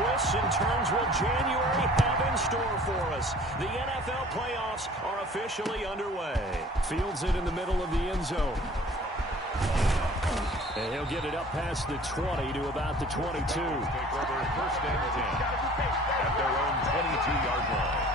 twists and turns will January have in store for us? The NFL playoffs are officially underway. Fields it in the middle of the end zone. And he'll get it up past the 20 to about the 22. Take over first and 10 at their own 22-yard line.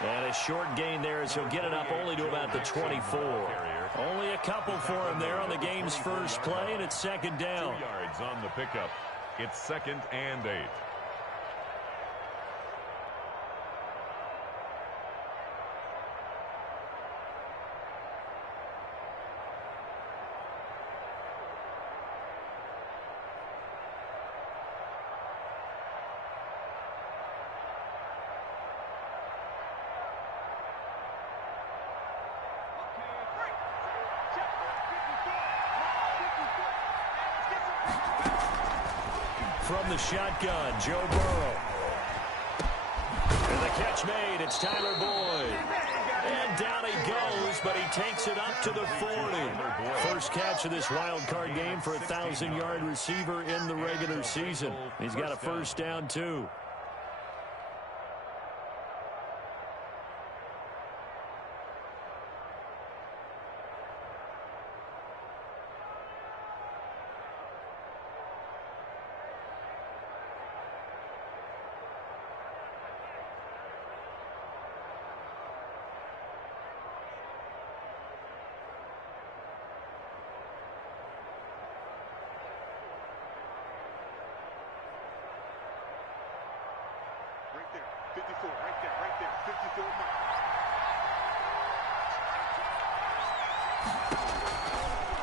And a short gain there as he'll get it up only to about the 24. Only a couple for him there on the game's first play, and it's second down. 2 yards on the pickup. It's 2nd and 8. From the shotgun, Joe Burrow. And the catch made, it's Tyler Boyd. And down he goes, but he takes it up to the 40. First catch of this wild card game for a 1,000-yard receiver in the regular season. He's got a first down, too.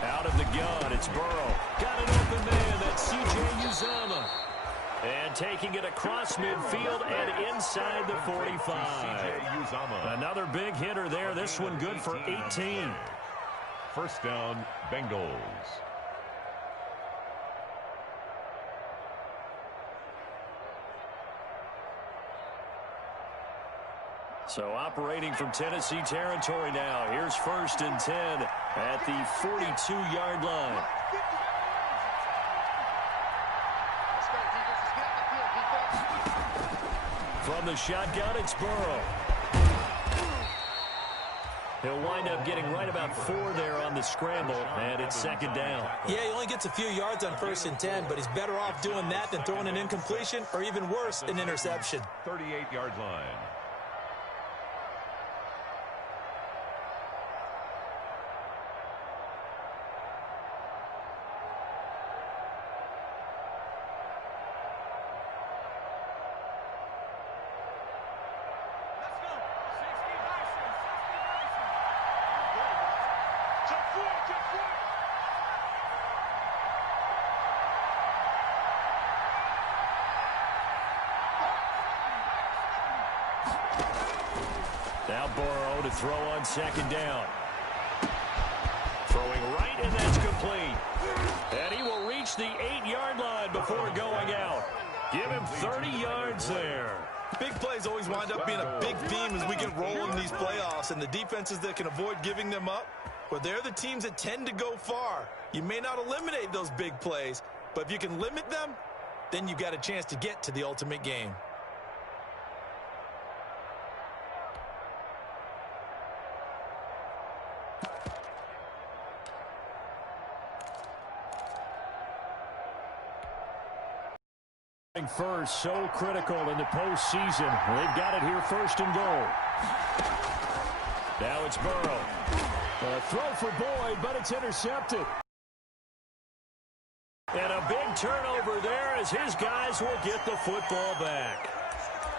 Out of the gun, it's Burrow. Got an open man, that's C.J. Uzomah. And taking it across midfield and inside the 45. Another big hitter there, this one good for 18. First down, Bengals. So operating from Tennessee territory now. Here's 1st and 10 at the 42-yard line. From the shotgun, it's Burrow. He'll wind up getting right about 4 there on the scramble, and it's second down. Yeah, he only gets a few yards on 1st and 10, but he's better off doing that than throwing an incompletion or even worse, an interception. 38-yard line. Now Burrow to throw on second down. Throwing right, and that's complete. And he will reach the 8-yard line before going out. Give him 30 yards there. Big plays always wind up being a big theme as we get rolling in these playoffs, and the defenses that can avoid giving them up, well, they're the teams that tend to go far. You may not eliminate those big plays, but if you can limit them, then you got a chance to get to the ultimate game. First, so critical in the postseason. They've got it here, 1st and goal. Now it's Burrow. A throw for Boyd, but it's intercepted. And a big turnover there as his guys will get the football back.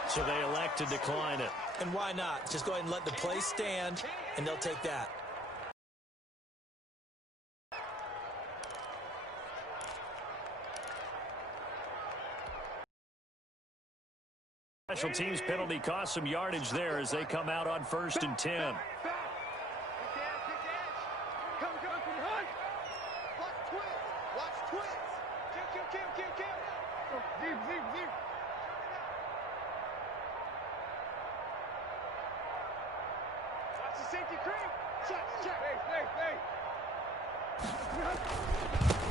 So they elect to decline it. And why not? Just go ahead and let the play stand, and they'll take that. special teams penalty cost some yardage there as they come out on 1st and 10.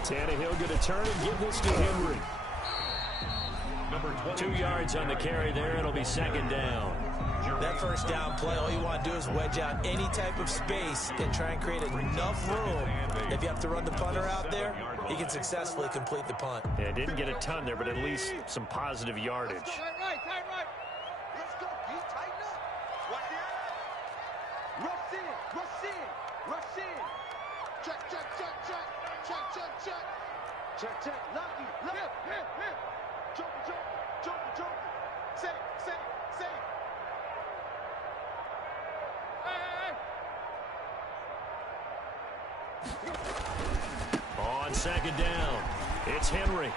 Tannehill going to turn and give this to Henry. 2 yards on the carry there. It'll be 2nd down. That first down play, all you want to do is wedge out any type of space and try and create enough room. If you have to run the punter out there, he can successfully complete the punt. Yeah, didn't get a ton there, but at least some positive yardage. Let's go, D. Tighten up. Watch the eye. Rush in. Check. Lucky. Hip. Joker. Safe. Hey. On 2nd down, it's Henry.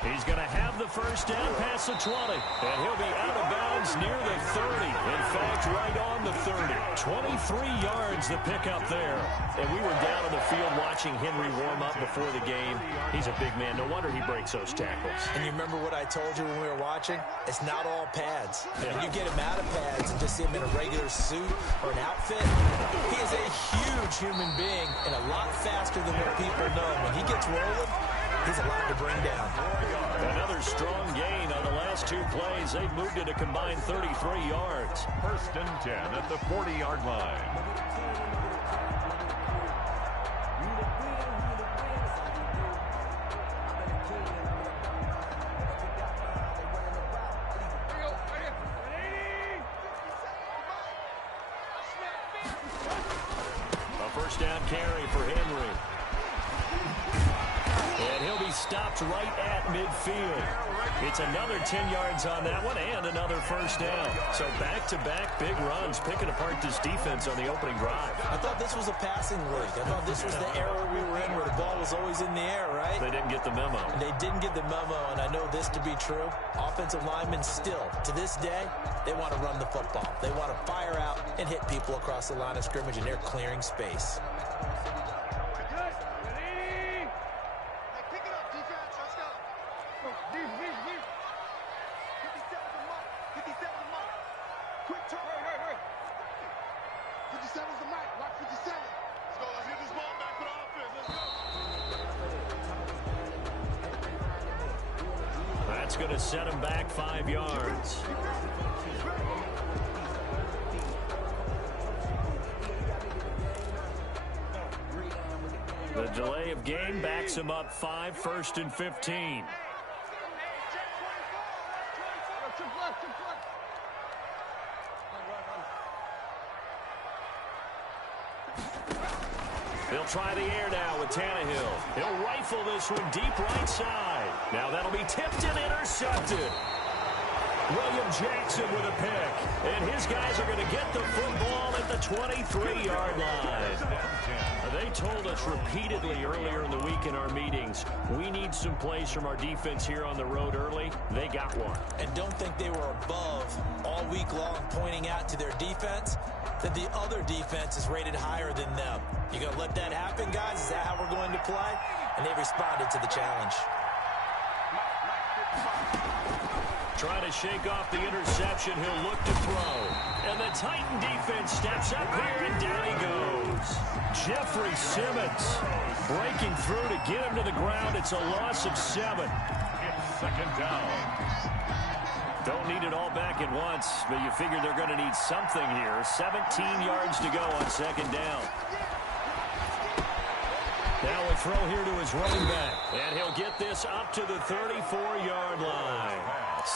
He's going to have the first down past the 20, and he'll be out of bounds near the 30. In fact, right on the 30. 23 yards the pickup there. And we were down on the field watching Henry warm up before the game. He's a big man. No wonder he breaks those tackles. And you remember what I told you when we were watching? It's not all pads. Yeah. When you get him out of pads and just see him in a regular suit or an outfit, he is a huge human being and a lot faster than what people know. When he gets rolling, he's a lot to bring down. Another strong gain on the last 2 plays. They've moved it a combined 33 yards. 1st and 10 at the 40-yard line. A 1st down carry for Henry. And he'll be stopped right at midfield. It's another 10 yards on that one and another 1st down. So back-to-back big runs, picking apart this defense on the opening drive. I thought this was a passing league. I thought this was the era we were in where the ball was always in the air, right? They didn't get the memo. They didn't get the memo, and I know this to be true. Offensive linemen still, to this day, they want to run the football. They want to fire out and hit people across the line of scrimmage, and they're clearing space. That's going to set him back 5 yards. The delay of game backs him up 5, 1st and 15. They'll try the air now with Tannehill. He'll rifle this one deep right side. Now that'll be tipped and intercepted. William Jackson with a pick. And his guys are going to get the football at the 23-yard line. They told us repeatedly earlier in the week in our meetings, we need some plays from our defense here on the road early. They got one. And don't think they were above all week long pointing out to their defense that the other defense is rated higher than them. You going to let that happen, guys? Is that how we're going to play? And they responded to the challenge. Trying to shake off the interception. He'll look to throw. And the Titan defense steps up here, and down he goes. Jeffrey Simmons breaking through to get him to the ground. It's a loss of 7. It's 2nd down. Don't need it all back at once, but you figure they're going to need something here. 17 yards to go on 2nd down. Now a throw here to his running back. And he'll get this up to the 34-yard line.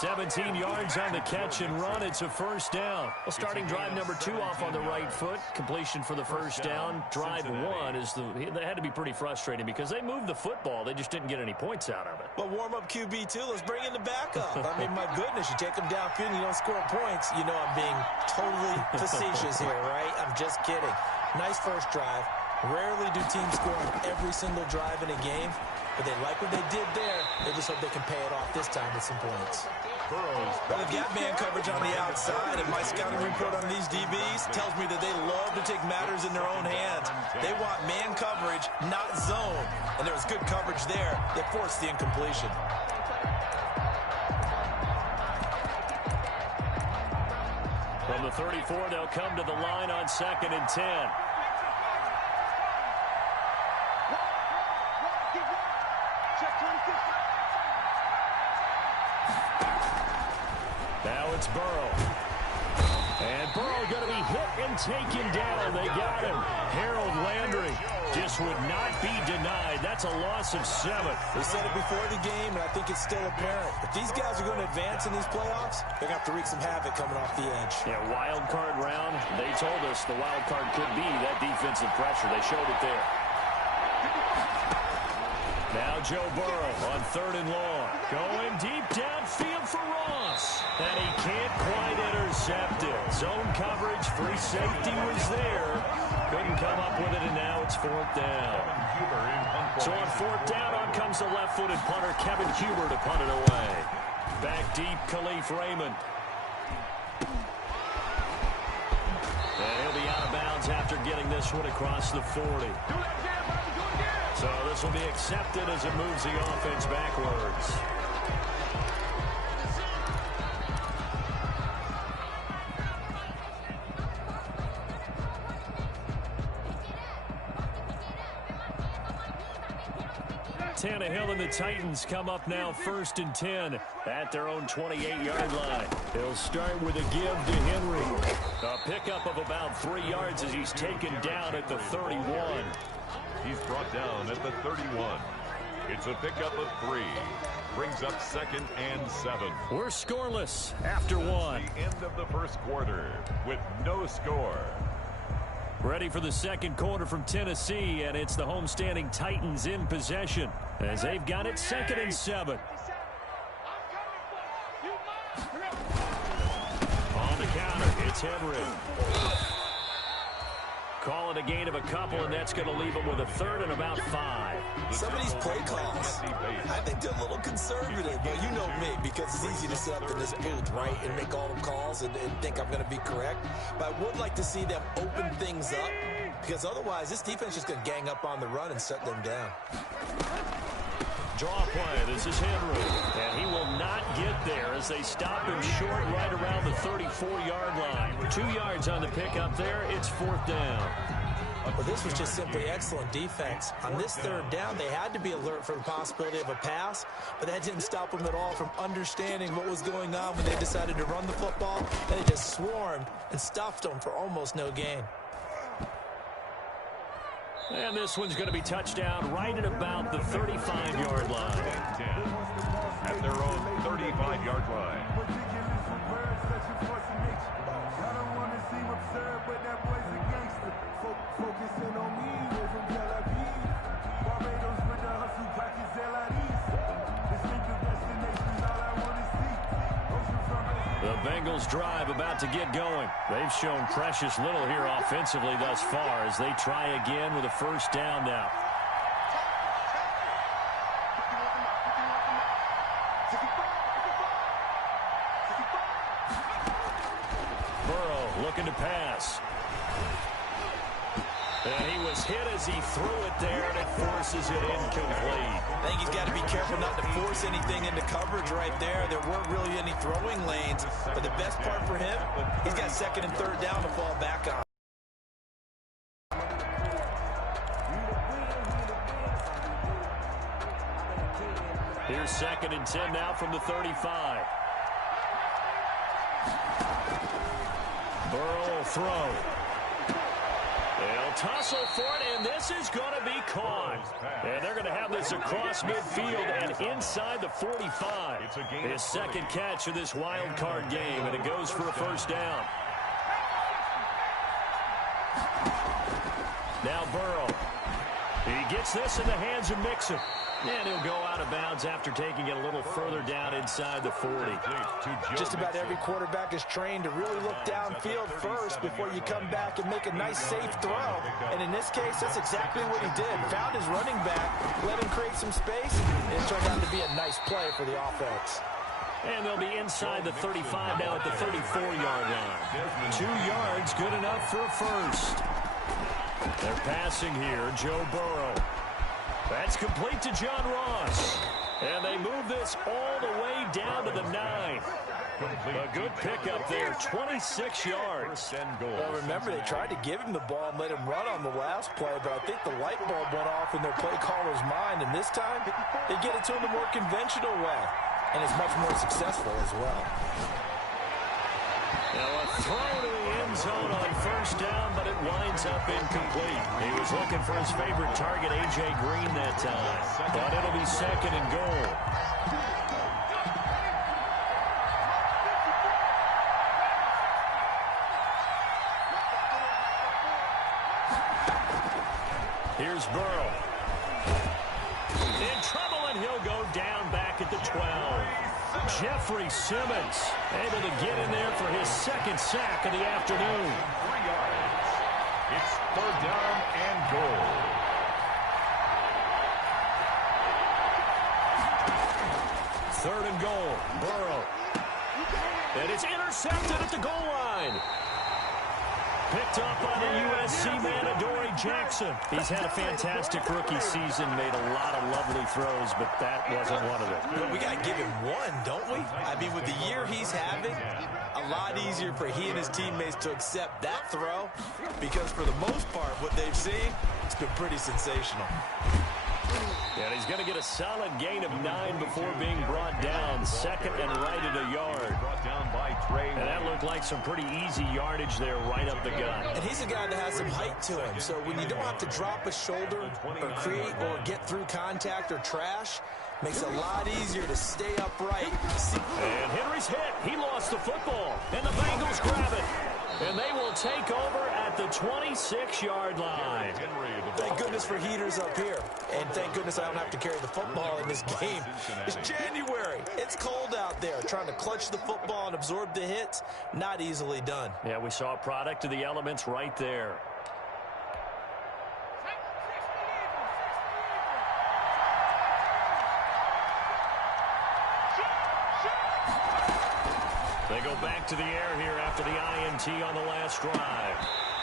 17 yards on the catch and run. It's a 1st down. Well, starting drive number 2 off on the right foot. Completion for the 1st down. Drive 1 is they had to be pretty frustrating because they moved the football. They just didn't get any points out of it. But warm-up QB, too. Let's bring in the backup. I mean, my goodness, you take them downfield and you don't score points. You know I'm being totally facetious here, right? I'm just kidding. Nice first drive. Rarely do teams score on every single drive in a game, but they like what they did there. They just hope they can pay it off this time with some points. Well, they've got man coverage on the outside, and my scouting report on these DBs tells me that they love to take matters in their own hands. They want man coverage, not zone. And there was good coverage there that forced the incompletion. From the 34, they'll come to the line on 2nd and 10. Now it's Burrow. And Burrow going to be hit and taken down. They got him. Harold Landry just would not be denied. That's a loss of 7. We said it before the game, and I think it's still apparent. If these guys are going to advance in these playoffs, they're going to have to wreak some havoc coming off the edge. Yeah, wild card round. They told us the wild card could be that defensive pressure. They showed it there. Now Joe Burrow on 3rd and long. Going deep downfield for Ross. And he can't quite intercept it. Zone coverage, free safety was there. Couldn't come up with it, and now it's 4th down. So on 4th down, on comes the left-footed punter, Kevin Huber, to punt it away. Back deep, Khalif Raymond. And he'll be out of bounds after getting this one across the 40. So this will be accepted as it moves the offense backwards. Tannehill and the Titans come up now 1st and 10 at their own 28-yard line. He'll start with a give to Henry. A pickup of about 3 yards as he's taken down at the 31. He's brought down at the 31. It's a pickup of 3. Brings up 2nd and 7. We're scoreless after 1. The end of the first quarter with no score. Ready for the second quarter from Tennessee, and it's the homestanding Titans in possession as they've got it 2nd and 7. On the counter, it's Henry. Call it a gain of a couple, and that's going to leave them with a 3rd and about 5. Some of these play calls, I think they're a little conservative, but you know me, because it's easy to sit up in this booth, right, and make all the calls and think I'm going to be correct. But I would like to see them open things up, because otherwise this defense is going to gang up on the run and shut them down. Draw play. This is Henry. And he will not get there as they stop him short right around the 34-yard line. 2 yards on the pickup there. It's 4th down. Well, this was just simply excellent defense. On this 3rd down, they had to be alert for the possibility of a pass, but that didn't stop them at all from understanding what was going on when they decided to run the football, and they just swarmed and stuffed them for almost no gain. And this one's going to be touchdown right at about the 35-yard line. At their own 35-yard line. The Bengals drive about to get going. They've shown precious little here offensively thus far as they try again with a 1st down now. Burrow looking to pass. And he was hit as he threw it there, and it forces it incomplete. I think he's got to be careful not to force anything into coverage right there. There weren't really any throwing lanes, but the best part for him, he's got 2nd and 3rd down to fall back on. Here's 2nd and 10 now from the 35. Burrow will throw. They'll tussle for it, and this is going to be caught. And they're going to have this across midfield and inside the 45. His 2nd catch of this wild card game, and it goes for a 1st down. Now Burrow. He gets this in the hands of Mixon. And he'll go out of bounds after taking it a little further down inside the 40. Just about every quarterback is trained to really look downfield first before you come back and make a nice, safe throw. And in this case, that's exactly what he did. Found his running back, let him create some space, and it turned out to be a nice play for the offense. And they'll be inside the 35 now at the 34-yard line. 2 yards, good enough for a first. They're passing here, Joe Burrow. That's complete to John Ross. And they move this all the way down to the 9. A good pickup there, 26 yards. Well, remember, they tried to give him the ball and let him run on the last play, but I think the light bulb went off in their play caller's mind, and this time they get it to him the more conventional way, and it's much more successful as well. Now a throw to the end zone on first down, but it winds up incomplete. He was looking for his favorite target, A.J. Green, that time, but it'll be second and goal. Here's Burrow. In trouble, and he'll go down back at the 12. Jeffrey Simmons able to get in there for his second sack of the afternoon. 3 yards. It's third down and goal. Third and goal. Burrow. And it's intercepted at the goal line. Picked up by the USC man, Adoree Jackson. He's had a fantastic rookie season, made a lot of lovely throws, but that wasn't one of them. Well, we got to give him one, don't we? I mean, with the year he's having, a lot easier for he and his teammates to accept that throw, because for the most part, what they've seen, it's been pretty sensational. And he's going to get a solid gain of 9 before being brought down. Second and right at a yard. Brought down by Trey. And that looked like some pretty easy yardage there right up the gut. And he's a guy that has some height to him. So when you don't have to drop a shoulder or create or get through contact or trash, makes it a lot easier to stay upright. And Henry's hit. He lost the football. And the Bengals grab it. And they will take over at the 26-yard line. Thank goodness for heaters up here. And thank goodness I don't have to carry the football in this game. It's January. It's cold out there. Trying to clutch the football and absorb the hits, not easily done. Yeah, we saw a product of the elements right there. They go back to the air here after the INT on the last drive.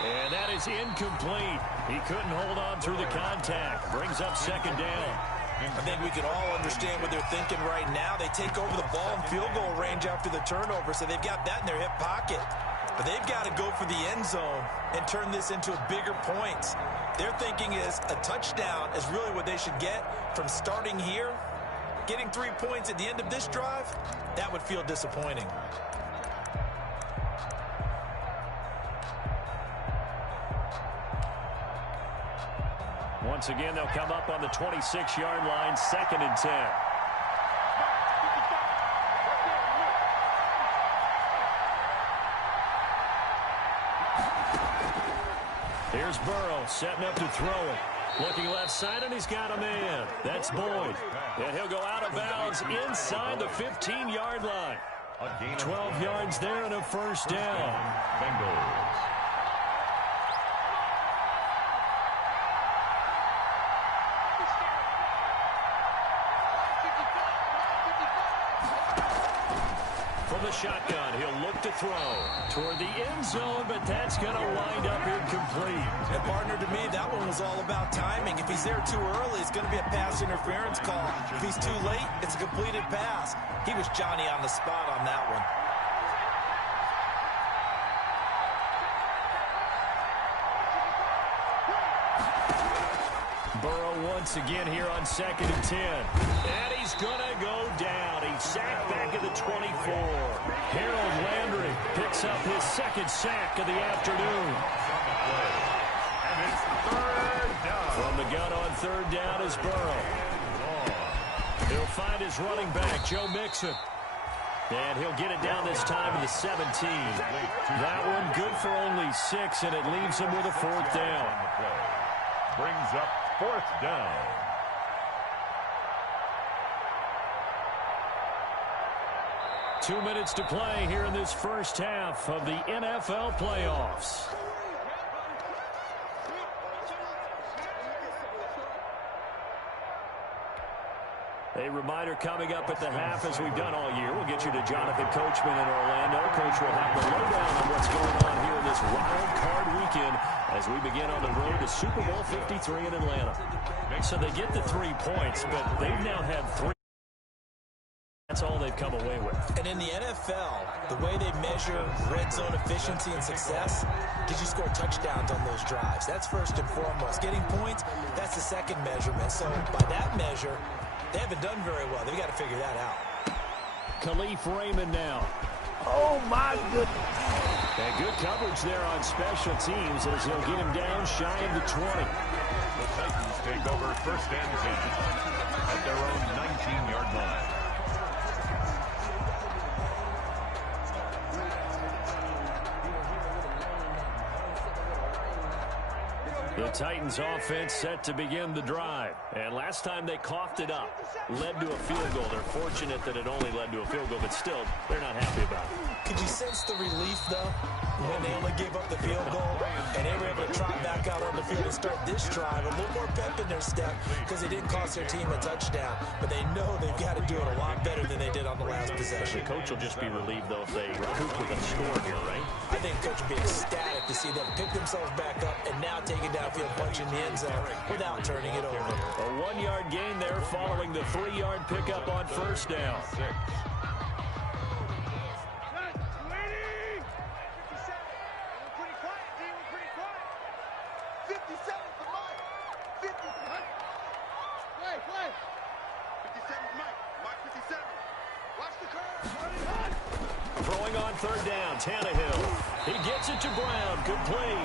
And that is incomplete. He couldn't hold on through the contact. Brings up second down. I think we can all understand what they're thinking right now. They take over the ball in field goal range after the turnover, so they've got that in their hip pocket. But they've got to go for the end zone and turn this into bigger points. Their thinking is a touchdown is really what they should get from starting here. Getting 3 points at the end of this drive, that would feel disappointing. Once again, they'll come up on the 26-yard line, second and 10. Here's Burrow setting up to throw it. Looking left side, and he's got a man. That's Boyd. And he'll go out of bounds inside the 15-yard line. 12 yards there and a first down. Bengals. From the shotgun, he'll look to throw toward the end zone, but that's going to wind up incomplete. And partner, to me, that one was all about timing. If he's there too early, it's going to be a pass interference call. If he's too late, it's a completed pass. He was Johnny on the spot on that one. Burrow once again here on second and 10. And he's going to go down. He's sacked back at the 24. Harold Landry picks up his second sack of the afternoon. And it's third down. From the gun on third down is Burrow. He'll find his running back, Joe Mixon. And he'll get it down this time to the 17. That one good for only 6, and it leaves him with a fourth down. Brings up fourth down. Two minutes to play here in this first half of the NFL playoffs. A reminder coming up at the half, as we've done all year. We'll get you to Jonathan Coachman in Orlando. Coach will have the lowdown on what's going on here in this wild card weekend as we begin on the road to Super Bowl 53 in Atlanta. So they get the 3 points, but they've now had 3. That's all they've come away with. And in the NFL, the way they measure red zone efficiency and success, did you score touchdowns on those drives? That's first and foremost. Getting points, that's the second measurement. So by that measure, they haven't done very well. They've got to figure that out. Khalif Raymond now. Oh, my goodness. And good coverage there on special teams as he'll get him down shy of the 20. The Titans take over first and 10 at their own 19-yard line. The Titans offense set to begin the drive. And last time they coughed it up, led to a field goal. They're fortunate that it only led to a field goal, but still, they're not happy about it. Could you sense the relief, though, when they only gave up the field goal and they were able to trot back out on the field and start this drive? A little more pep in their step because they didn't cost their team a touchdown, but they know they've got to do it a lot better than they did on the last possession. The coach will just be relieved, though, if they recoup with a score here, right? I think the coach will be ecstatic to see them pick themselves back up and now take it downfield, punch in the end zone without turning it over. A 1-yard gain there following the 3-yard pickup on first down. 57. Watch the curve. Throwing on third down, Tannehill. He gets it to Brown. Good play.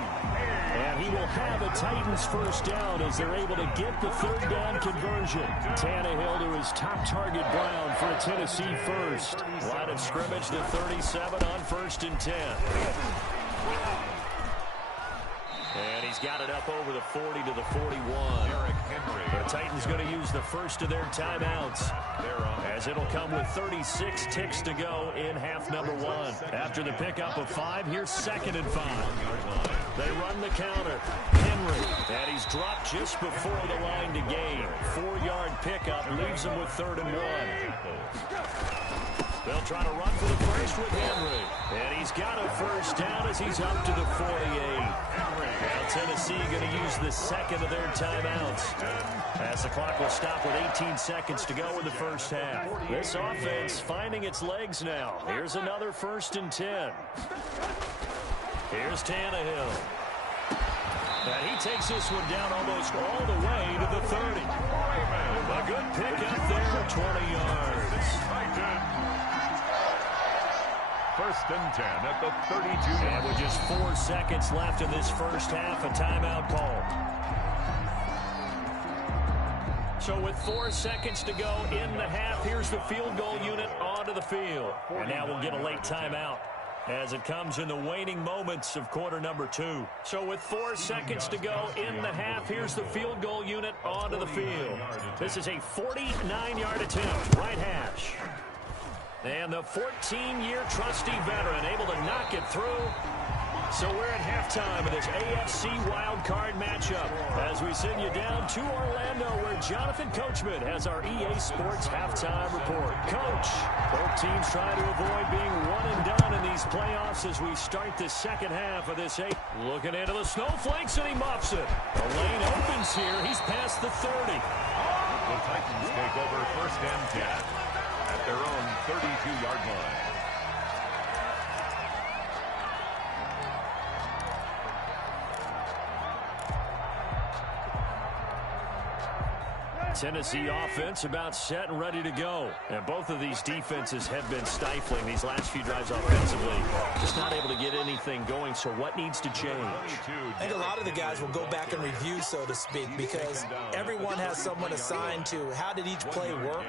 And he will have a Titans first down as they're able to get the third down conversion. Tannehill to his top target, Brown, for a Tennessee first. Line of scrimmage to 37 on first and 10. And he's got it up over the 40 to the 41. The Titans going to use the first of their timeouts, as it'll come with 36 ticks to go in half number one. After the pickup of 5, here's 2nd and 5. They run the counter. Henry, and he's dropped just before the line to gain. 4-yard pickup leaves him with 3rd and 1. They'll try to run for the first with Henry. And he's got a first down as he's up to the 48. Now Tennessee going to use the second of their timeouts, as the clock will stop with 18 seconds to go in the first half. This offense finding its legs now. Here's another 1st and 10. Here's Tannehill. And he takes this one down almost all the way to the 30. A good pickup there, 20 yards. 1st and 10 at the 32. And with just 4 seconds left in this first half, a timeout call. So with 4 seconds to go in the half, here's the field goal unit onto the field. And now we'll get a late timeout as it comes in the waning moments of quarter number 2. So with 4 seconds to go in the half, here's the field goal unit onto the field. This is a 49-yard attempt, right hash. And the 14-year trusty veteran able to knock it through. So we're at halftime of this AFC wildcard matchup as we send you down to Orlando, where Jonathan Coachman has our EA Sports halftime report. Coach, both teams trying to avoid being one and done in these playoffs as we start the second half of this 8. Looking into the snowflakes, and he muffs it. The lane opens here. He's past the 30. The Titans take over 1st and 10 at their own 32-yard line. Tennessee offense about set and ready to go. And both of these defenses have been stifling these last few drives offensively. Just not able to get anything going, so what needs to change? I think a lot of the guys will go back and review, so to speak, because everyone has someone assigned to how did each play work.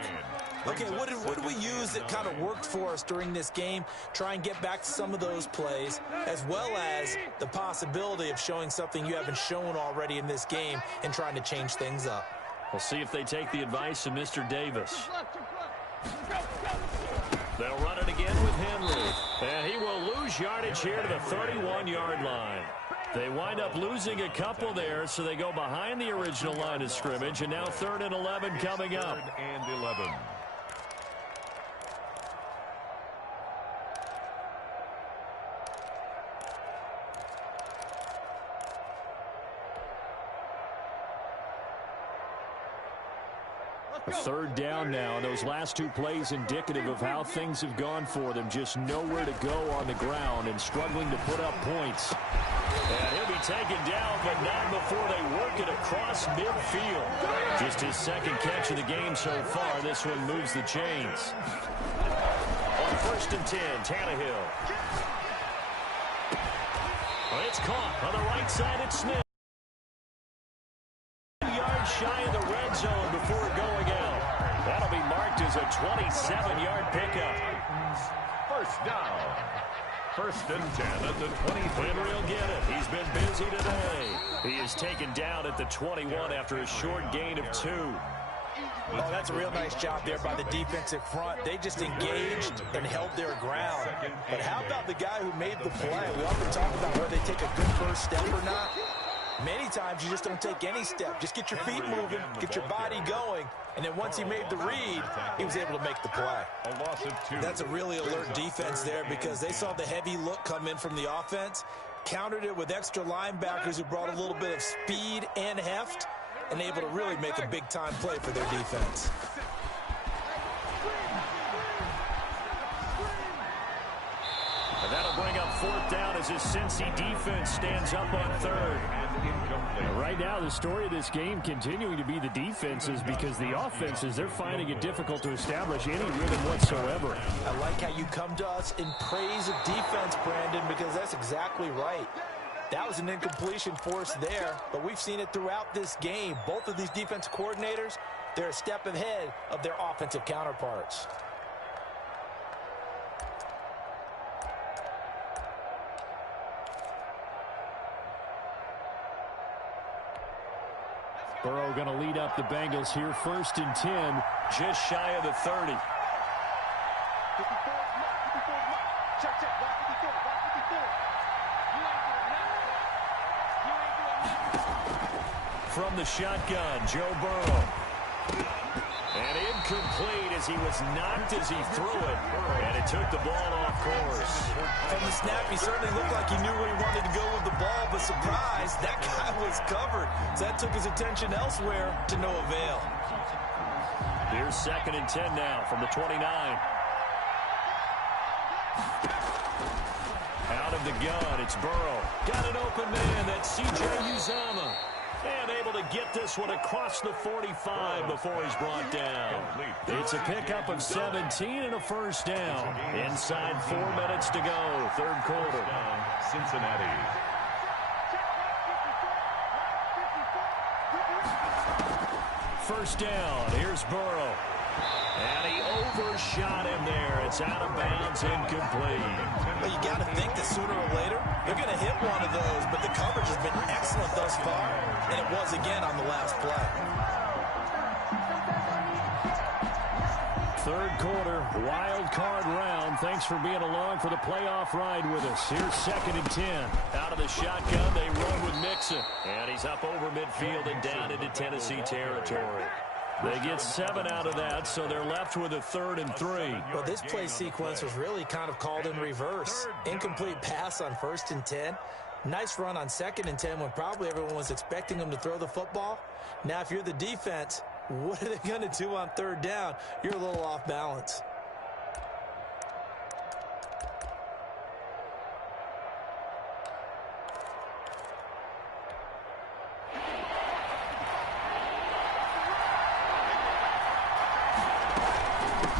Okay, what did we use that kind of worked for us during this game? Try and get back to some of those plays, as well as the possibility of showing something you haven't shown already in this game and trying to change things up. We'll see if they take the advice of Mr. Davis. They'll run it again with Henry. And he will lose yardage here to the 31-yard line. They wind up losing a couple there, so they go behind the original line of scrimmage. And now 3rd and 11 coming up. 3rd and 11. A third down now, and those last two plays indicative of how things have gone for them. Just nowhere to go on the ground and struggling to put up points. And he'll be taken down, but not before they work it across midfield. Just his second catch of the game so far. This one moves the chains. On 1st and 10, Tannehill. It's caught on the right side. It's Smith. Yards shy of the red zone before going out. That'll be marked as a 27-yard pickup. First down. 1st and 10 at the 20. Henry will get it. He's been busy today. He is taken down at the 21 after a short gain of 2. Oh, that's a real nice job there by the defensive front. They just engaged and held their ground. But how about the guy who made the play? We often talk about whether they take a good first step or not. Many times you just don't take any step. Just get your feet moving, get your body going, and then once he made the read, he was able to make the play. A loss of 2. That's a really alert defense there because they saw the heavy look come in from the offense, countered it with extra linebackers who brought a little bit of speed and heft, and able to really make a big-time play for their defense. And that'll bring up 4th down as his Cincy defense stands up on 3rd. Right now, the story of this game continuing to be the defenses because the offenses, they're finding it difficult to establish any rhythm whatsoever. I like how you come to us in praise of defense, Brandon, because that's exactly right. That was an incompletion for us there, but we've seen it throughout this game. Both of these defense coordinators, they're a step ahead of their offensive counterparts. Burrow going to lead up the Bengals here, 1st and 10, just shy of the 30. From the shotgun, Joe Burrow. And incomplete as he was knocked as he threw it. And it took the ball off course. From the snap, he certainly looked like he knew where he wanted to go with the ball, but surprise, that guy was covered. So that took his attention elsewhere to no avail. Here's 2nd and 10 now from the 29. Out of the gun, it's Burrow. Got an open man, that's C.J. Uzomah. And able to get this one across the 45 before he's brought down. It's a pickup of 17 and a 1st down. Inside 4 minutes to go, 3rd quarter. Cincinnati. First down, here's Burrow. And he overshot him there. It's out of bounds, incomplete. Well, you got to think that sooner or later, they're going to hit one of those, but the coverage has been excellent thus far, and it was again on the last play. 3rd quarter, wild card round. Thanks for being along for the playoff ride with us. Here's 2nd and 10. Out of the shotgun, they run with Mixon. And he's up over midfield and down into Tennessee territory. They get 7 out of that, so they're left with a 3rd and 3. Well, this play sequence was really kind of called in reverse. Incomplete pass on 1st and 10. Nice run on 2nd and 10 when probably everyone was expecting them to throw the football. Now, if you're the defense, what are they going to do on 3rd down? You're a little off balance.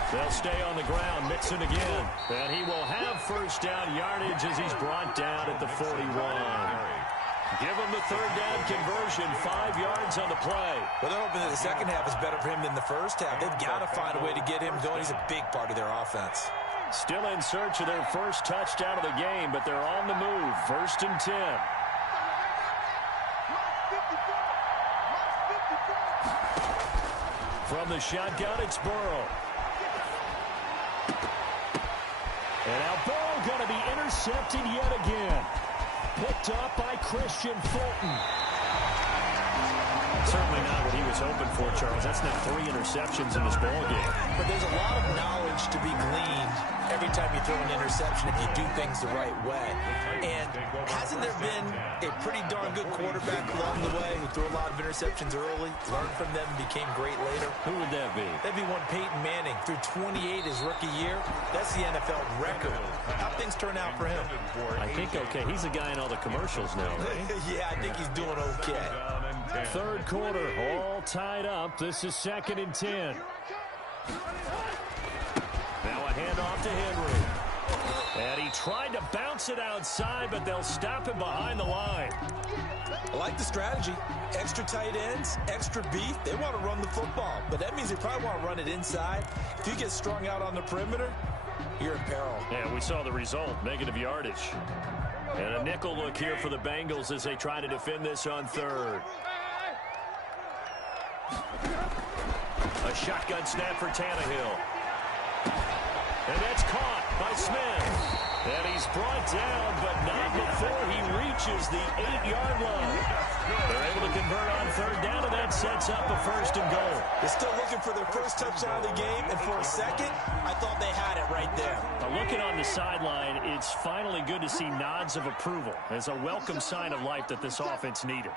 They'll stay on the ground. Mixon again. And he will have 1st down yardage as he's brought down at the 41. Give him the 3rd down conversion. 5 yards on the play. Well, they're hoping that the second half is better for him than the first half. They've got to find a way to get him going. He's a big part of their offense. Still in search of their first touchdown of the game, but they're on the move. 1st and 10. From the shotgun, it's Burrow. And now Burrow going to be intercepted yet again. Picked up by Christian Fulton. Certainly not what he was hoping for, Charles. That's not 3 interceptions in this ball game. But there's a lot of knowledge to be gleaned every time you throw an interception if you do things the right way. And hasn't there been a pretty darn good quarterback along the way who threw a lot of interceptions early, learned from them, and became great later? Who would that be? That'd be one Peyton Manning. Threw 28 his rookie year. That's the NFL record. How things turn out for him? I think okay. He's a guy in all the commercials now, right? Yeah, I think he's doing okay. Third quarter, all tied up. This is 2nd and 10. Now a handoff to Henry. And he tried to bounce it outside, but they'll stop him behind the line. I like the strategy. Extra tight ends, extra beef. They want to run the football, but that means they probably want to run it inside. If you get strung out on the perimeter, you're in peril. Yeah, we saw the result, negative yardage. And a nickel look here for the Bengals as they try to defend this on third. A shotgun snap for Tannehill. And that's caught by Smith. And he's brought down, but not before he reaches the 8-yard line. They're able to convert on third down, and that sets up a 1st and goal. They're still looking for their first touchdown of the game, and for a second, I thought they had it right there. Now looking on the sideline, it's finally good to see nods of approval as a welcome sign of life that this offense needed.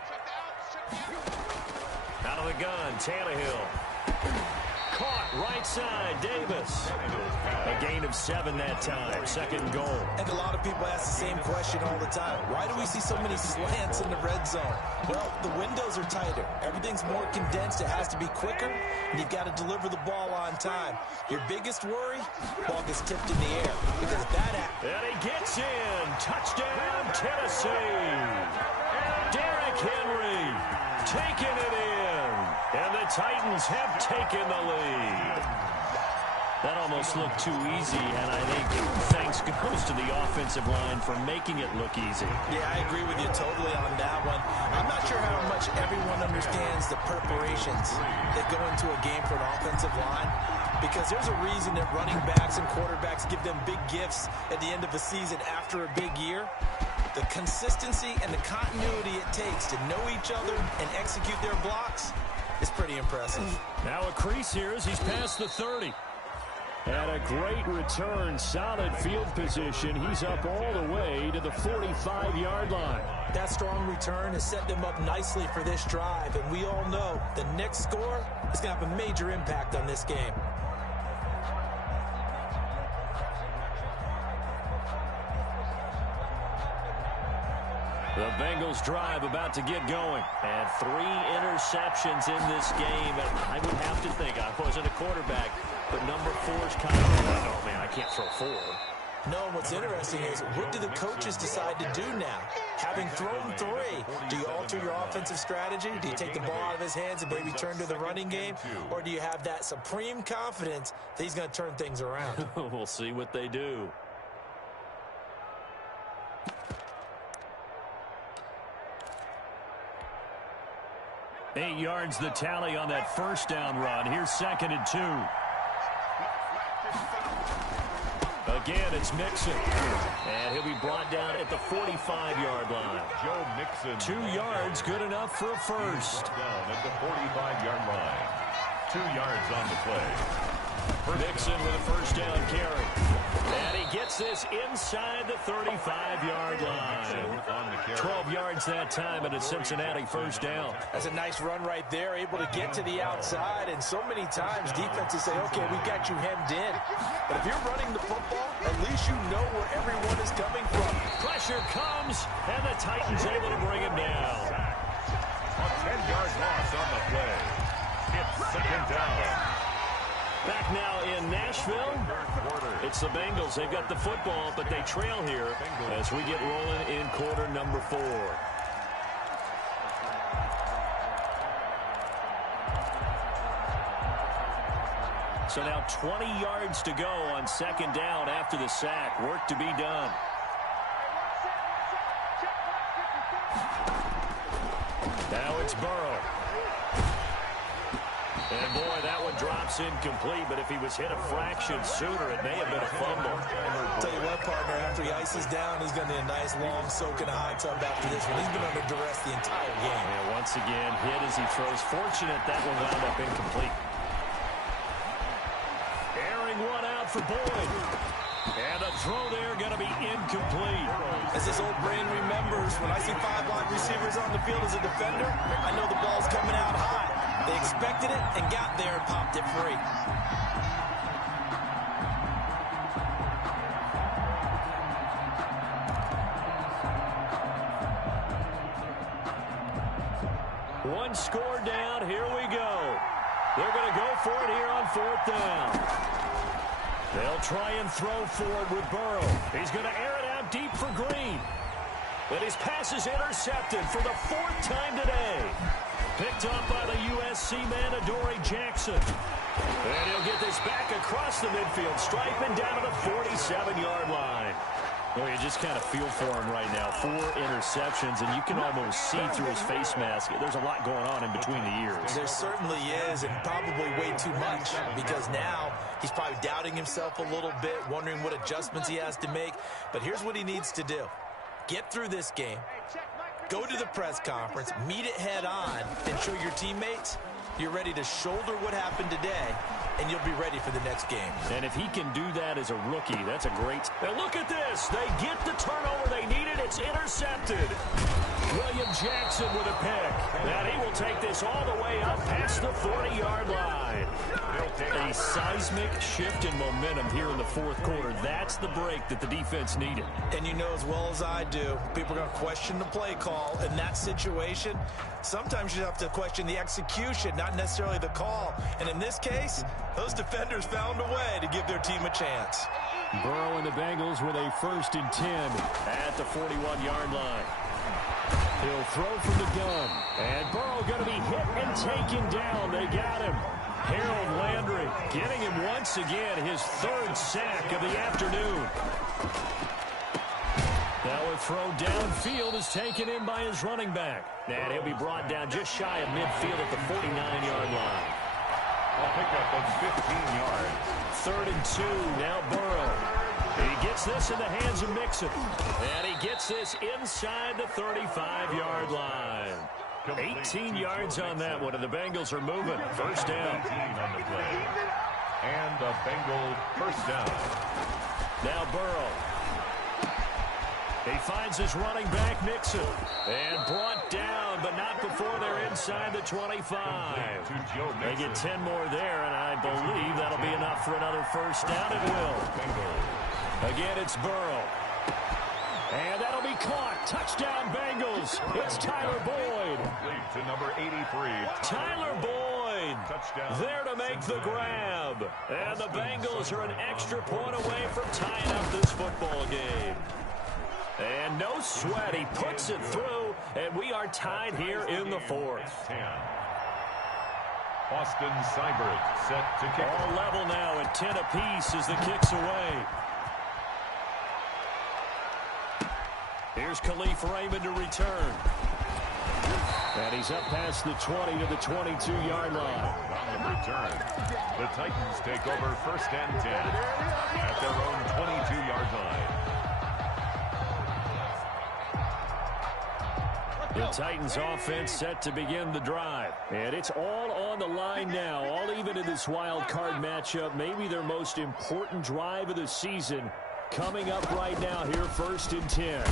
Out of the gun, Tannehill. Caught right side, Davis. A gain of 7 that time, 2nd and goal. And a lot of people ask the same question all the time. Why do we see so many slants in the red zone? Well, the windows are tighter. Everything's more condensed. It has to be quicker, and you've got to deliver the ball on time. Your biggest worry, ball gets tipped in the air. Because that and he gets in. Touchdown, Tennessee. Derrick Henry taking it in. And the Titans have taken the lead. That almost looked too easy, and I think thanks goes to the offensive line for making it look easy. Yeah, I agree with you totally on that one. I'm not sure how much everyone understands the preparations that go into a game for an offensive line, because there's a reason that running backs and quarterbacks give them big gifts at the end of a season after a big year. The consistency and the continuity it takes to know each other and execute their blocks is pretty impressive. Now a crease here as he's past the 30. And a great return, solid field position. He's up all the way to the 45-yard line. That strong return has set them up nicely for this drive, and we all know the next score is going to have a major impact on this game. The Bengals drive about to get going. And 3 interceptions in this game. And I would have to think, I wasn't a quarterback, but number 4's kind of, oh man, I can't throw 4. No, what's interesting is, what do the coaches decide to do now? Having thrown 3, do you alter your offensive strategy? Do you take the ball out of his hands and maybe turn to the running game? Or do you have that supreme confidence that he's going to turn things around? We'll see what they do. Eight yards the tally on that first down run. Here's 2nd and 2. Again, it's Mixon. And he'll be brought down at the 45-yard line. Joe Mixon. 2 yards, good enough for a first. Down at the 45-yard line. 2 yards on the play. Mixon with a first down carry. And he gets this inside the 35-yard line. 12 yards that time, and a Cincinnati first down. That's a nice run right there, able to get to the outside. And so many times defenses say, okay, we got you hemmed in. But if you're running the football, at least you know where everyone is coming from. Pressure comes, and the Titans able to bring him down. A 10-yard loss on the play. It's 2nd down. Back now in Nashville, it's the Bengals. They've got the football, but they trail here as we get rolling in quarter number 4. So now 20 yards to go on 2nd down after the sack. Work to be done. Now it's Burrow. And boy, that one drops incomplete, but if he was hit a fraction sooner, it may have been a fumble. Tell you what, partner, after he ices down, he's going to need a nice long soak in a hot tub after this one. He's been under duress the entire game. And once again, hit as he throws. Fortunate that one wound up incomplete. Airing one out for Boyd. And the throw there going to be incomplete. As this old brain remembers, when I see 5 wide receivers on the field as a defender, I know the ball's coming out high. They expected it and got there and popped it free. One score down. Here we go. They're going to go for it here on 4th down. They'll try and throw forward with Burrow. He's going to air it out deep for Green. But his pass is intercepted for the 4th time today. Picked up by the USC man, Adoree Jackson. And he'll get this back across the midfield stripe and down to the 47-yard line. Well, you just kind of feel for him right now. 4 interceptions, and you can almost see through his face mask. There's a lot going on in between the ears. There certainly is, and probably way too much, because now he's probably doubting himself a little bit, wondering what adjustments he has to make. But here's what he needs to do. Get through this game, go to the press conference, meet it head on, and show your teammates you're ready to shoulder what happened today, and you'll be ready for the next game. And if he can do that as a rookie, that's a great... Now look at this. They get the turnover they needed. It's intercepted. William Jackson with a pick. And he will take this all the way up past the 40-yard line. A seismic shift in momentum here in the 4th quarter. That's the break that the defense needed. And you know as well as I do, people are going to question the play call in that situation. Sometimes you have to question the execution, not necessarily the call. And in this case, those defenders found a way to give their team a chance. Burrow and the Bengals with a 1st and 10 at the 41-yard line. He'll throw from the gun. And Burrow going to be hit and taken down. They got him. Harold Landry getting him once again, his 3rd sack of the afternoon. Now a throw downfield is taken in by his running back. And he'll be brought down just shy of midfield at the 49-yard line. I'll pick up of 15 yards. 3rd and 2, now Burrow. He gets this in the hands of Mixon. And he gets this inside the 35-yard line. 18 yards on that one, and the Bengals are moving. 1st down. On the play. And the Bengal 1st down. Now Burrow. He finds his running back, Mixon. And brought down, but not before they're inside the 25. They get 10 more there, and I believe that'll be enough for another 1st down. It will. Again, it's Burrow. And that'll be caught. Touchdown, Bengals. It's Tyler Boyd. To number 83. Tyler Boyd. Touchdown. There to make the grab. And the Bengals are an extra point away from tying up this football game. And no sweat. He puts it through, and we are tied here in the 4th. Austin Seibert set to kick. All level now at 10 apiece as the kick's away. Here's Khalif Raymond to return. And he's up past the 20 to the 22-yard line. On the return, the Titans take over 1st and 10 at their own 22-yard line. The Titans offense set to begin the drive. And it's all on the line now, all even in this wild card matchup. Maybe their most important drive of the season coming up right now here, 1st and 10.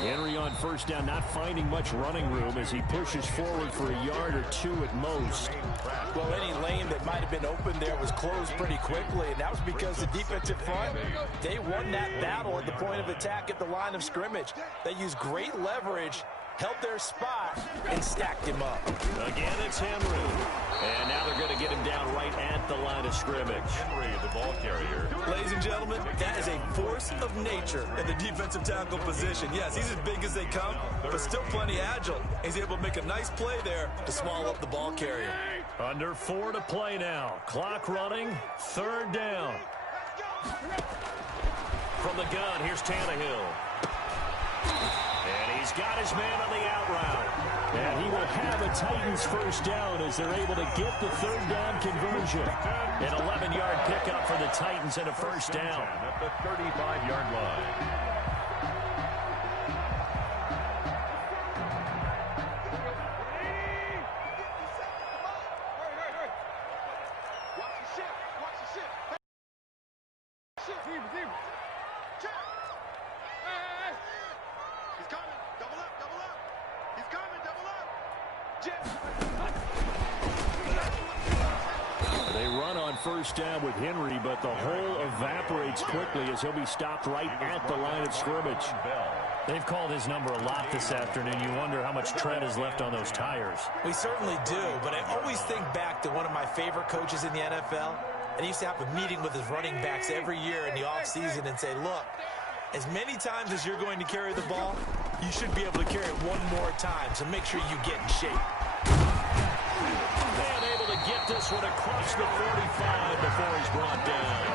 Henry on 1st down, not finding much running room as he pushes forward for a yard or 2 at most. Well, any lane that might have been open there was closed pretty quickly, and that was because the defensive front, they won that battle at the point of attack at the line of scrimmage. They used great leverage, held their spot, and stacked him up. Again, it's Henry. And now they're going to get him down right at the line of scrimmage. Henry, the ball carrier. Ladies and gentlemen, that is a force of nature in the defensive tackle position. Yes, he's as big as they come, but still plenty agile. He's able to make a nice play there to swallow up the ball carrier. Under 4 to play now. Clock running. 3rd down. From the gun, here's Tannehill. And he's got his man on the out route. And he will have a Titans 1st down as they're able to get the 3rd down conversion. An 11-yard pickup for the Titans and a 1st down. At the 35-yard line. first down with Henry, but the hole evaporates quickly as he'll be stopped right at the line of scrimmage. They've called his number a lot this afternoon. You wonder how much tread is left on those tires. We certainly do, but I always think back to one of my favorite coaches in the NFL, and he used to have a meeting with his running backs every year in the offseason and say, look, as many times as you're going to carry the ball, you should be able to carry it one more time, so make sure you get in shape. And able to get this one across the 45 before he's brought down.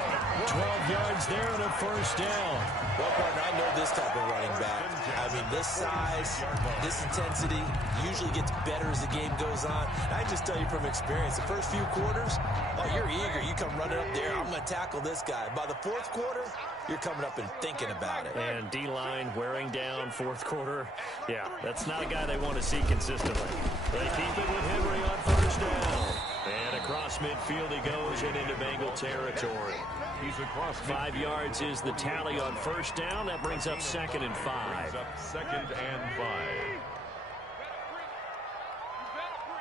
12 yards there and a first down. Well, partner, I know this type of running back. I mean, this size, this intensity usually gets better as the game goes on. And I just tell you from experience, the first few quarters, oh, you're eager. You come running up there, I'm going to tackle this guy. By the fourth quarter, you're coming up and thinking about it. And D-line wearing down fourth quarter. Yeah, that's not a guy they want to see consistently. They keep it with Henry on first down. And across midfield he goes and into Bengal territory. He's across 5 yards is the tally on first down. That brings up 2nd and 5. Second and 5.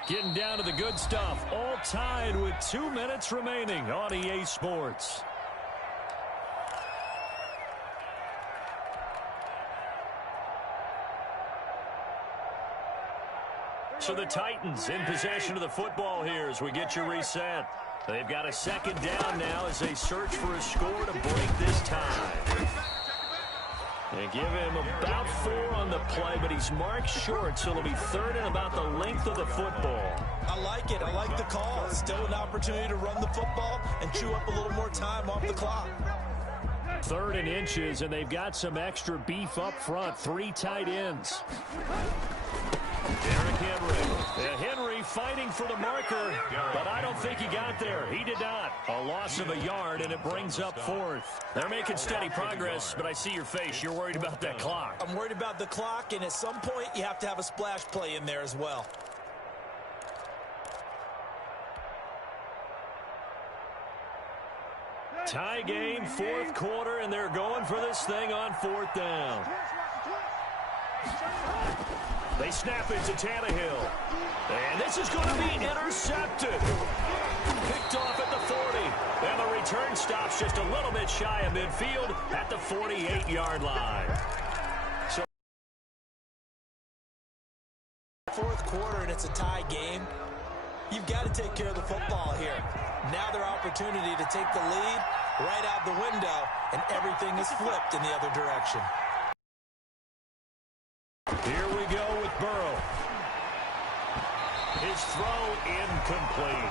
Getting down to the good stuff. All tied with 2 minutes remaining on EA Sports. So the Titans in possession of the football here as we get you reset. They've got a second down now as they search for a score to break this tie. They give him about 4 on the play, but he's marked short, so it'll be 3rd and about the length of the football. I like it. I like the call. Still an opportunity to run the football and chew up a little more time off the clock. 3rd and inches, and they've got some extra beef up front. 3 tight ends. Derrick Henry. Henry fighting for the marker, but I don't think he got there. He did not. A loss of a yard, and it brings up 4th. They're making steady progress, but I see your face. You're worried about that clock. I'm worried about the clock, and at some point you have to have a splash play in there as well. Tie game, 4th quarter, and they're going for this thing on 4th down. They snap it to Tannehill. And this is going to be intercepted. Picked off at the 40. And the return stops just a little bit shy of midfield at the 48-yard line. So 4th quarter, and it's a tie game. You've got to take care of the football here. Now their opportunity to take the lead right out the window, and everything is flipped in the other direction. Here we go with Burrow. His throw incomplete.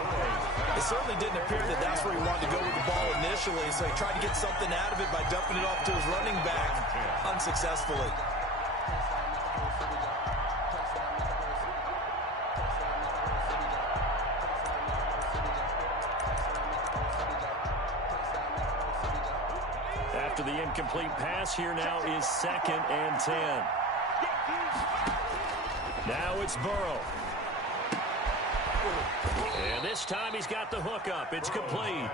It certainly didn't appear that that's where he wanted to go with the ball initially, so he tried to get something out of it by dumping it off to his running back unsuccessfully. After the incomplete pass, here now is 2nd and 10. Now it's Burrow. And this time he's got the hook up. It's complete.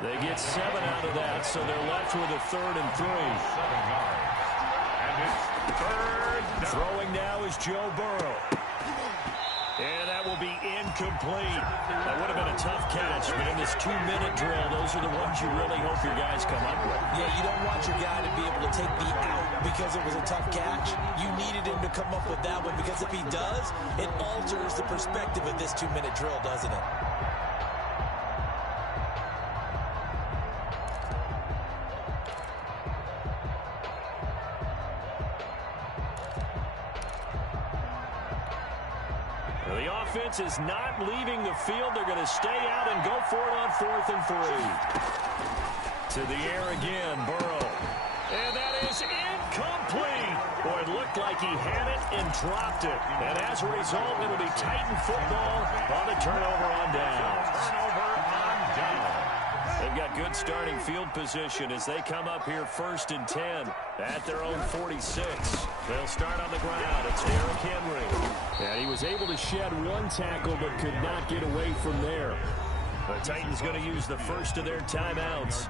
They get 7 out of that, so they're left with a 3rd and 3. 7 yards. And it's 3rd down. Throwing now is Joe Burrow. And that will be incomplete. That would have been a tough catch, but in this 2-minute drill, those are the ones you really hope your guys come up with. Yeah, you don't want your guy to be able to take the out because it was a tough catch. You needed him to come up with that one, because if he does, it alters the perspective of this 2-minute drill, doesn't it? The offense is not leaving the field. They're going to stay out and go for it on 4th and 3. To the air again, Burrow. And that is incomplete. Boy, it looked like he had it and dropped it. And as a result, it'll be Titan football on the turnover on down. They've got good starting field position as they come up here 1st and 10 at their own 46. They'll start on the ground. It's Derrick Henry. And he was able to shed 1 tackle but could not get away from there. The Titans going to use the first of their timeouts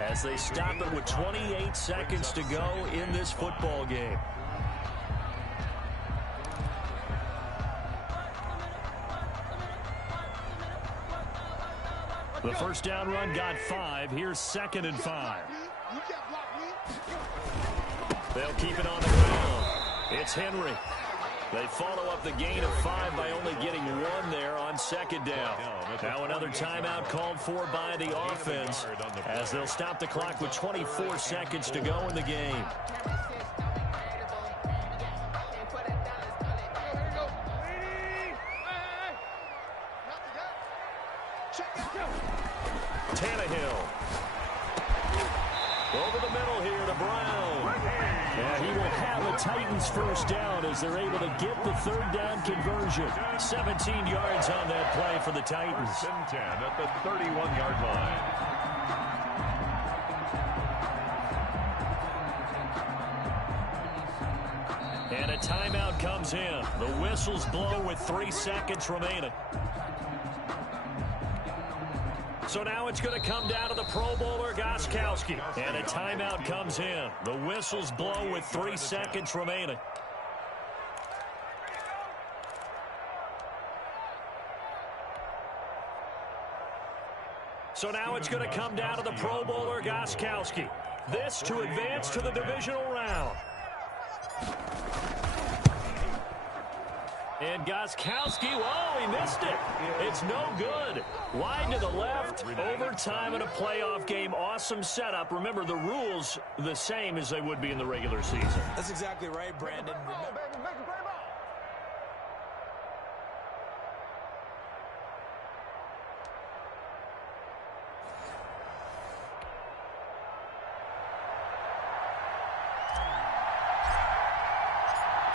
as they stop it with 28 seconds to go in this football game. The first down run got 5. Here's 2nd and 5. They'll keep it on the ground. It's Henry. They follow up the gain of 5 by only getting 1 there on 2nd down. Now another timeout called for by the offense as they'll stop the clock with 24 seconds to go in the game. Tannehill. Over the middle here to Brown. And he will have a Titans first down as they're able to get the 3rd down conversion. 17 yards on that play for the Titans. 10 at the 31-yard line. And a timeout comes in. The whistles blow with 3 seconds remaining. So now it's going to come down to the Pro Bowler, Gostkowski. And a timeout comes in. The whistles blow with 3 seconds remaining. So now it's going to come down to the Pro Bowler, Gostkowski. This to advance to the divisional round. And Gostkowski, whoa, he missed it. It's no good. Wide to the left, overtime in a playoff game. Awesome setup. Remember, the rules the same as they would be in the regular season. That's exactly right, Brandon.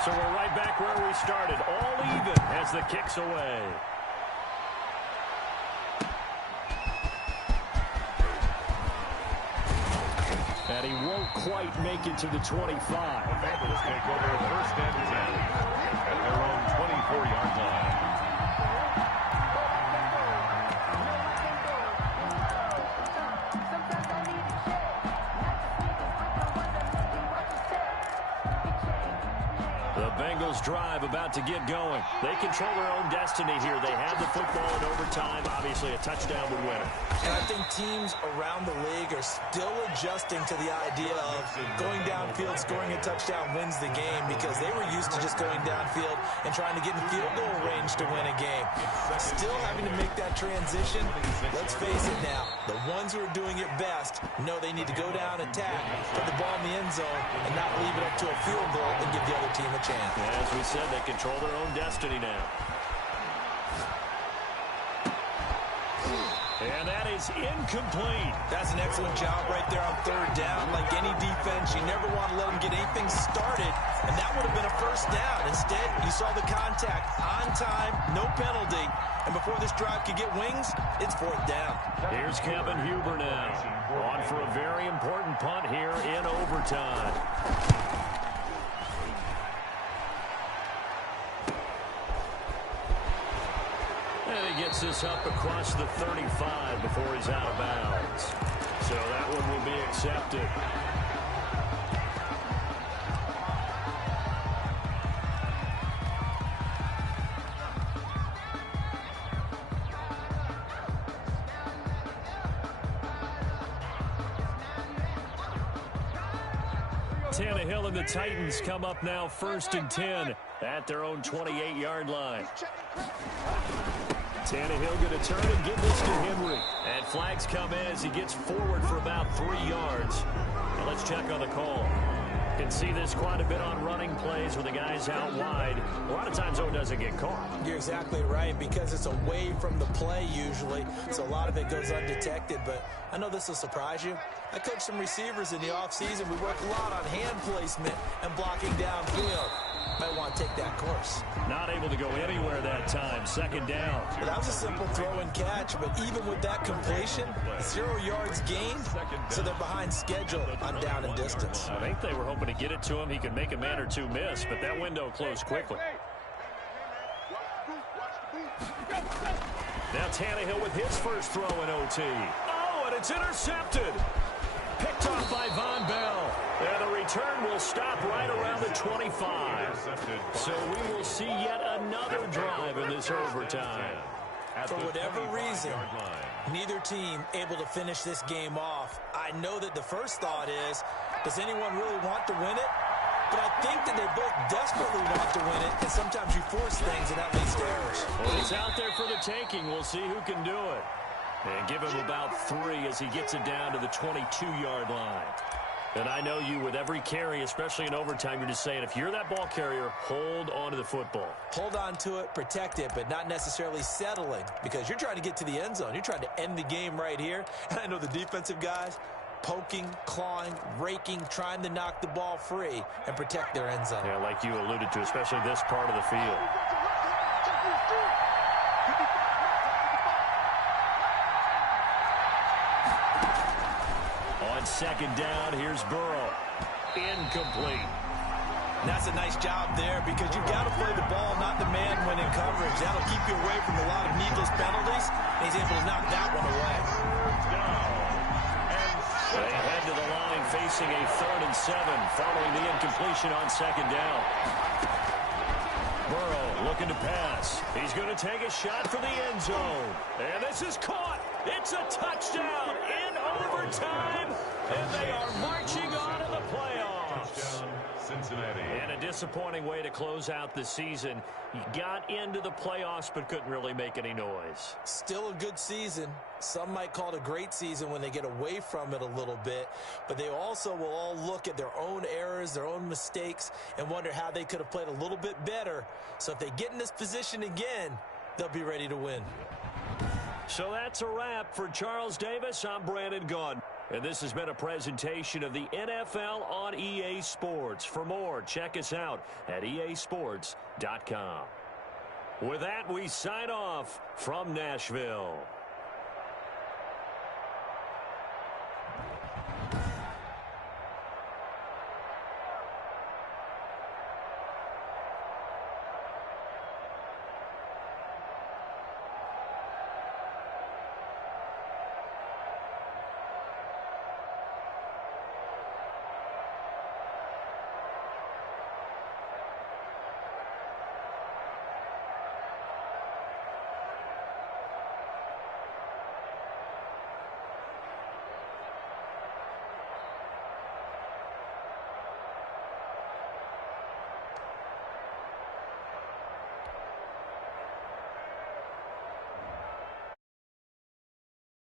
So we're right back where we started, all even as the kick's away. And he won't quite make it to the 25. The Bengals take over 1st and 10 at their own 24-yard line. Bengals drive about to get going. They control their own destiny here. They have the football in overtime. Obviously, a touchdown would win it. And I think teams around the league are still adjusting to the idea of going downfield, scoring a touchdown wins the game because they were used to just going downfield and trying to get in field goal range to win a game. Still having to make that transition. Let's face it now. The ones who are doing it best know they need to go down, attack, put the ball in the end zone, and not leave it up to a field goal and give the other team a chance. As we said, they control their own destiny now. And that is incomplete. That's an excellent job right there on 3rd down. Like any defense, you never want to let them get anything started, and that would have been a first down. Instead, you saw the contact on time, no penalty, and before this drive could get wings, it's 4th down. Here's Kevin Huber now, on for a very important punt here in overtime. Gets this up across the 35 before he's out of bounds. So that one will be accepted. Tannehill and the Titans come up now 1st and 10 at their own 28-yard line. Tannehill going to turn and give this to Henry. And flags come in as he gets forward for about 3 yards. Now let's check on the call. Can see this quite a bit on running plays with the guys out wide. A lot of times, though, it doesn't get caught. You're exactly right, because it's away from the play usually, so a lot of it goes undetected. But I know this will surprise you. I coached some receivers in the offseason. We worked a lot on hand placement and blocking downfield. Might want to take that course. Not able to go anywhere that time. 2nd down. Well, that was a simple throw and catch, but even with that completion, 0 yards gained, so they're behind schedule on down and distance. I think they were hoping to get it to him. He could make a man or two miss, but that window closed quickly. Now Tannehill with his first throw in OT. Oh, and it's intercepted. Picked off by Von Bell. And the return will stop right around the 25. So we will see yet another drive in this overtime. For whatever reason, Neither team able to finish this game off. I know that the first thought is, does anyone really want to win it? But I think that they both desperately want to win it, and sometimes you force things, and that leads to errors. Well, it's out there for the taking. We'll see who can do it. And give him about 3 as he gets it down to the 22-yard line. And I know you, with every carry, especially in overtime, you're just saying, if you're that ball carrier, hold on to the football. Hold on to it, protect it, but not necessarily settling, because you're trying to get to the end zone. You're trying to end the game right here. And I know the defensive guys, poking, clawing, raking, trying to knock the ball free and protect their end zone. Yeah, like you alluded to, especially this part of the field. On second down, here's Burrow. Incomplete. And that's a nice job there, because you've got to play the ball, not the man when in coverage. That'll keep you away from a lot of needless penalties, and he's able to knock that one away. They head to the line facing a 3rd and 7 following the incompletion on second down. Burrow looking to pass. He's going to take a shot for the end zone. And this is caught. It's a touchdown in overtime. And they are marching on to the playoffs. Touchdown, Cincinnati. And a disappointing way to close out the season. He got into the playoffs but couldn't really make any noise. Still a good season. Some might call it a great season when they get away from it a little bit, but they also will all look at their own errors, their own mistakes, and wonder how they could have played a little bit better. So if they get in this position again, they'll be ready to win. So that's a wrap for Charles Davis. I'm Brandon Gaudin. And this has been a presentation of the NFL on EA Sports. For more, check us out at easports.com. With that, we sign off from Nashville.